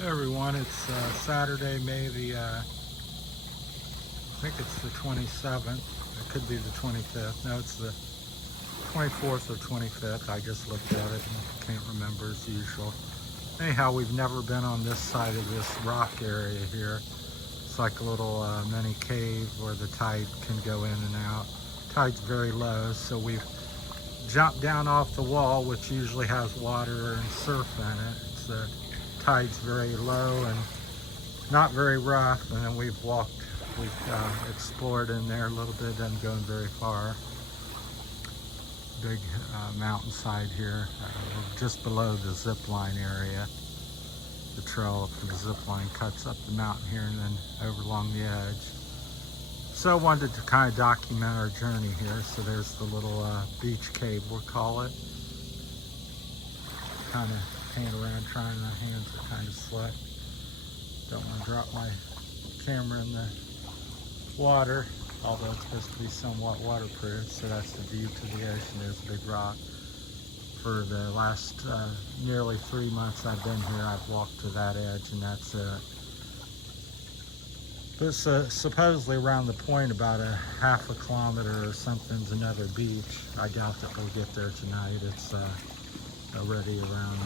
Hey everyone, it's Saturday, May the, I think it's the 27th. It could be the 25th. No, it's the 24th or 25th. I just looked at it and can't remember as usual. Anyhow, we've never been on this side of this rock area here. It's like a little mini cave where the tide can go in and out. Tide's very low, so we've jumped down off the wall, which usually has water and surf in it. It's the tide's very low and not very rough, and then we've explored in there a little bit, doesn't go very far. Big mountainside here, just below the zip line area. The trail for the zip line cuts up the mountain here and then over along the edge. So I wanted to kind of document our journey here. So there's the little beach cave, we'll call it. Kind of pan around, trying, my hands are kind of slick. Don't want to drop my camera in the water, although it's supposed to be somewhat waterproof. So that's the view to the ocean. There's a big rock. For the last nearly 3 months I've been here, I've walked to that edge, and that's it. But supposedly around the point, about a half a kilometer or something's another beach. I doubt that we'll get there tonight. It's already around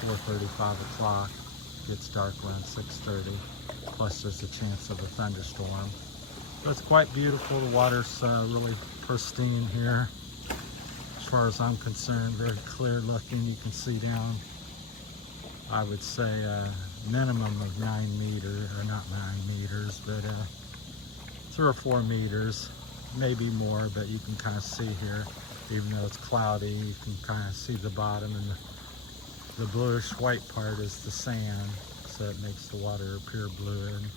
4:30, 5 o'clock. It gets dark around 6:30. Plus there's a chance of a thunderstorm. But it's quite beautiful. The water's really pristine here. As far as I'm concerned, very clear looking. You can see down, I would say a minimum of 9 meters, or not 9 meters, but 3 or 4 meters, maybe more, but you can kind of see here, even though it's cloudy, you can kind of see the bottom, and the bluish white part is the sand, so it makes the water appear blue and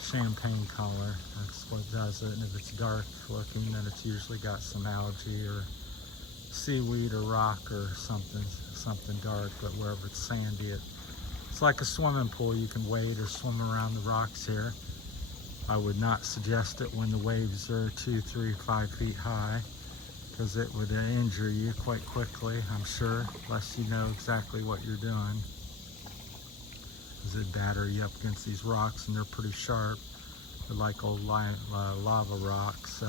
champagne color. That's what does it. And if it's dark looking, then it's usually got some algae or seaweed or rock or something dark. But wherever it's sandy, it's like a swimming pool. You can wade or swim around the rocks here. I would not suggest it when the waves are 2, 3, 5 feet high, because it would injure you quite quickly, I'm sure, unless you know exactly what you're doing. Because it'd batter you up against these rocks, and they're pretty sharp. They're like old lava rocks.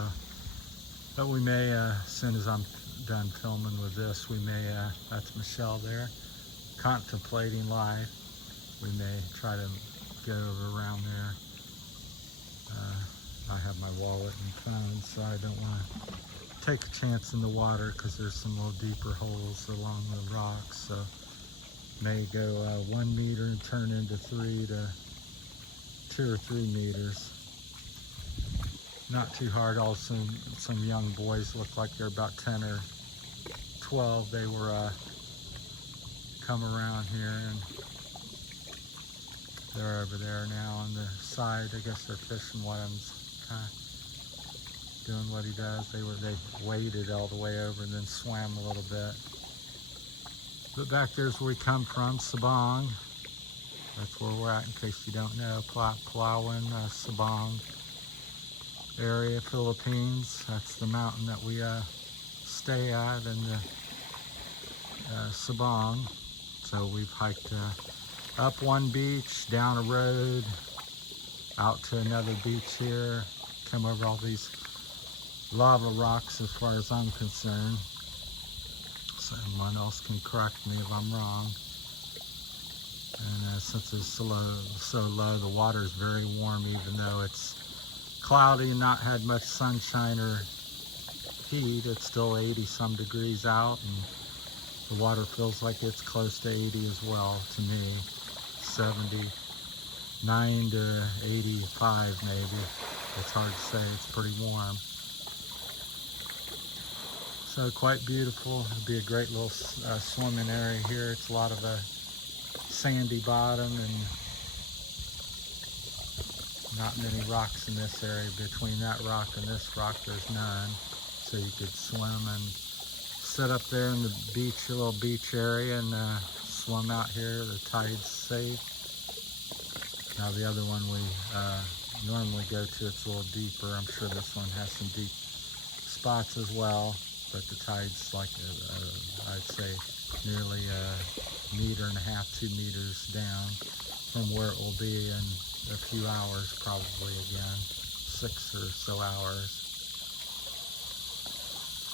But we may, as soon as I'm done filming with this, we may, that's Michelle there, contemplating life. We may try to go around there. I have my wallet and phone, so I don't want to take a chance in the water, because there's some little deeper holes along the rocks. So may go 1 meter and turn into 3 to 2 or 3 meters. Not too hard. Also, some young boys look like they're about 10 or 12. They were come around here, and they're over there now on the side. I guess they're fishing. One of them's kind of doing what he does. They waded all the way over and then swam a little bit. But back there's where we come from, Sabang. That's where we're at, in case you don't know. Palawan, Sabang area, Philippines. That's the mountain that we stay at in the Sabang. So we've hiked up one beach, down a road, out to another beach here, come over all these lava rocks as far as I'm concerned. Someone else can correct me if I'm wrong. And since it's so low, the water is very warm, even though it's cloudy and not had much sunshine or heat. It's still 80 some degrees out, and the water feels like it's close to 80 as well to me. 79 to 85 maybe. It's hard to say. It's pretty warm. So quite beautiful. It'd be a great little swimming area here. It's a lot of a sandy bottom and not many rocks in this area. Between that rock and this rock, there's none. So you could swim and sit up there in the beach, a little beach area, and swim out here. The tide's safe. Now the other one we normally go to, it's a little deeper. I'm sure this one has some deep spots as well. but the tide's like, I'd say nearly a meter and a half, 2 meters down from where it will be in a few hours, probably again, 6 or so hours.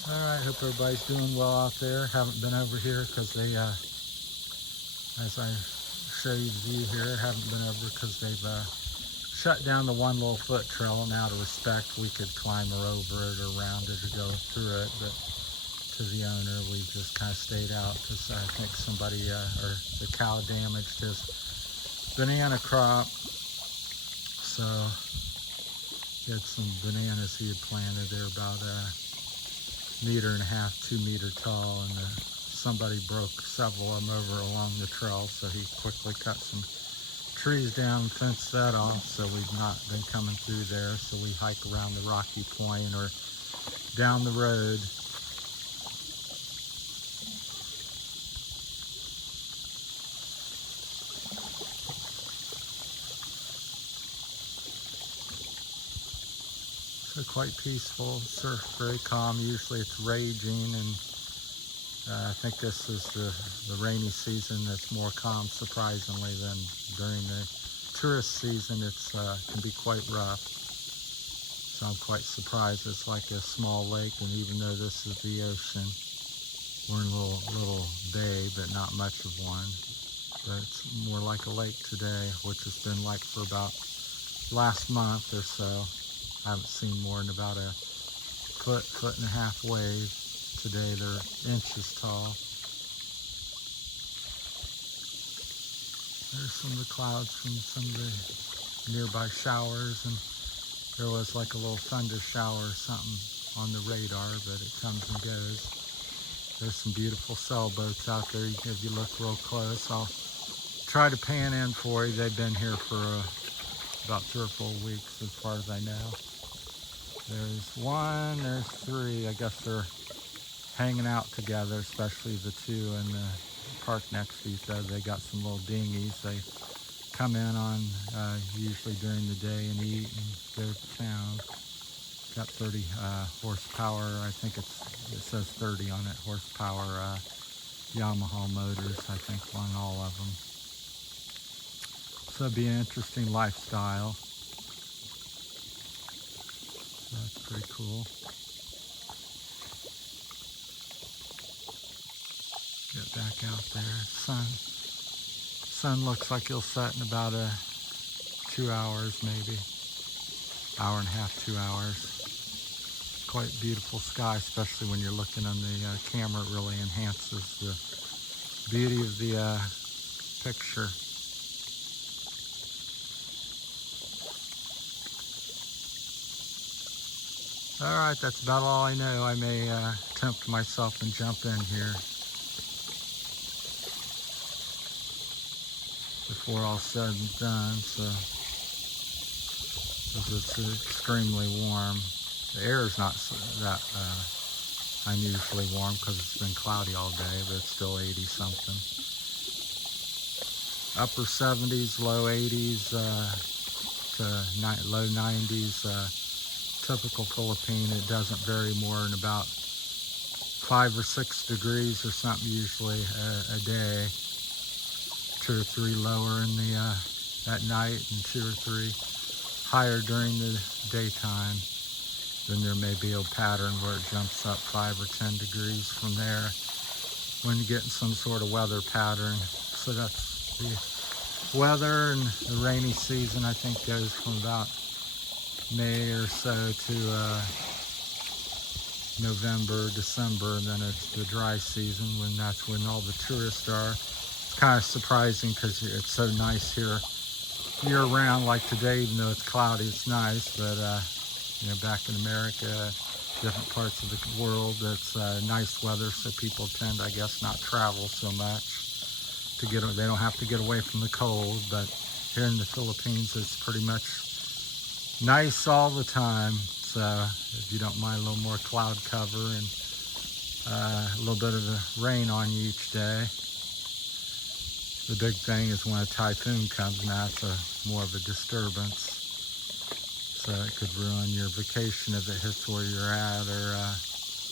All right, hope everybody's doing well out there. Haven't been over here because they, as I show you the view here, haven't been over because they've shut down the one little foot trail, and out of respect, we could climb her over it or around it or go through it, but to the owner, we just kind of stayed out because I think somebody, or the cow damaged his banana crop. So he had some bananas he had planted. They're about a meter and a half, 2 meter tall, and somebody broke several of them over along the trail, so he quickly cut some trees down and fenced that off, so we've not been coming through there. So we hike around the rocky point or down the road. So quite peaceful, surf very calm. Usually it's raging, and I think this is the rainy season that's more calm, surprisingly, than during the tourist season. It's can be quite rough. So I'm quite surprised. It's like a small lake, and even though this is the ocean, we're in a little bay, but not much of one. But it's more like a lake today, which has been like for about last month or so. I haven't seen more than about a foot and a half wave. Today they're inches tall. There's some of the clouds from some of the nearby showers, and there was like a little thunder shower or something on the radar, but it comes and goes. There's some beautiful sailboats out there. If you look real close, I'll try to pan in for you. They've been here for about 3 or 4 weeks as far as I know. There's one, there's 3. I guess they're hanging out together, especially the 2 in the park next to each other. They got some little dinghies. They come in on usually during the day and eat and go to town. Got 30 horsepower. I think it says 30 on it, horsepower Yamaha motors, I think, on all of them. So it'd be an interesting lifestyle. That's pretty cool. Get back out there. Sun looks like it'll set in about 2 hours, maybe. Hour and a half, 2 hours. Quite beautiful sky, especially when you're looking on the camera. It really enhances the beauty of the picture. All right, that's about all I know. I may tempt myself and jump in here before all said and done, so, because it's extremely warm. The air is not that unusually warm because it's been cloudy all day, but it's still 80 something. Upper 70s, low 80s to low 90s. Typical Philippine. It doesn't vary more than about 5 or 6 degrees or something usually a day. 2 or 3 lower in the at night, and 2 or 3 higher during the daytime. Then there may be a pattern where it jumps up 5 or 10 degrees from there when you get in some sort of weather pattern. So that's the weather, and the rainy season I think goes from about May or so to November, December, and then it's the dry season that's when all the tourists are. It's kind of surprising because it's so nice here year round. Like today, even though it's cloudy, it's nice, but you know, back in America, different parts of the world, it's nice weather, so people tend, I guess, not travel so much to get. They don't have to get away from the cold, but here in the Philippines, it's pretty much nice all the time. So if you don't mind a little more cloud cover and a little bit of the rain on you each day. The big thing is when a typhoon comes, now it's more of a disturbance. So it could ruin your vacation if it hits where you're at, or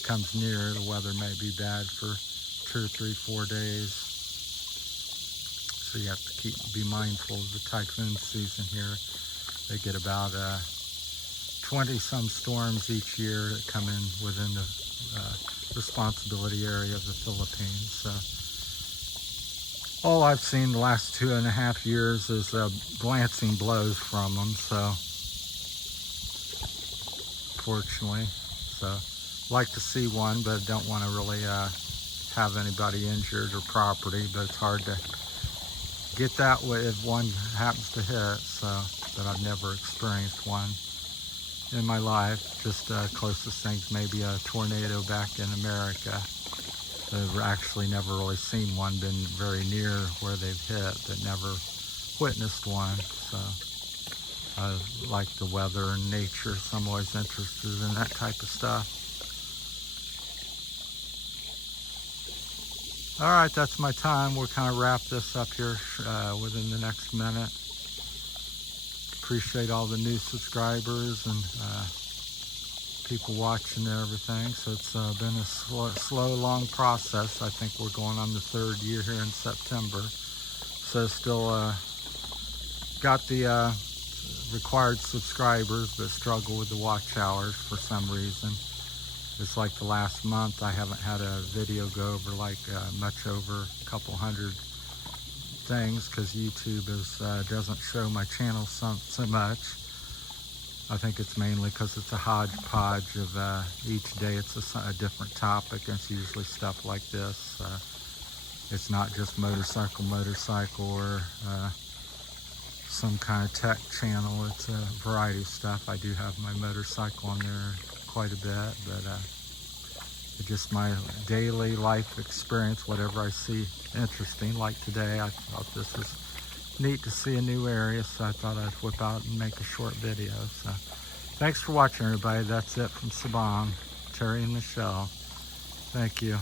comes near, the weather may be bad for 2 or 3, 4 days. So you have to be mindful of the typhoon season here. They get about 20-some storms each year that come in within the responsibility area of the Philippines. So all I've seen the last 2.5 years is glancing blows from them. So fortunately, so like to see one, but don't want to really have anybody injured or property. But it's hard to get that way if one happens to hit. So, but I've never experienced one in my life. Just closest things maybe a tornado back in America. I've actually never really seen one, been very near where they've hit, but never witnessed one. So I like the weather and nature, so I'm always interested in that type of stuff. All right, that's my time. We'll kind of wrap this up here within the next minute. Appreciate all the new subscribers and people watching and everything. So it's been a slow, long process. I think we're going on the 3rd year here in September. So still got the required subscribers, but struggle with the watch hours for some reason. It's like the last month I haven't had a video go over like much over a couple hundred things, because YouTube doesn't show my channel so much. I think it's mainly because it's a hodgepodge of each day it's a different topic, and it's usually stuff like this. It's not just motorcycle or some kind of tech channel. It's a variety of stuff. I do have my motorcycle on there quite a bit, but it's just my daily life experience, whatever I see interesting. Like today, I thought this was neat to see a new area, so I thought I'd whip out and make a short video. So thanks for watching, everybody. That's it from Sabang, Terry and Michelle. Thank you.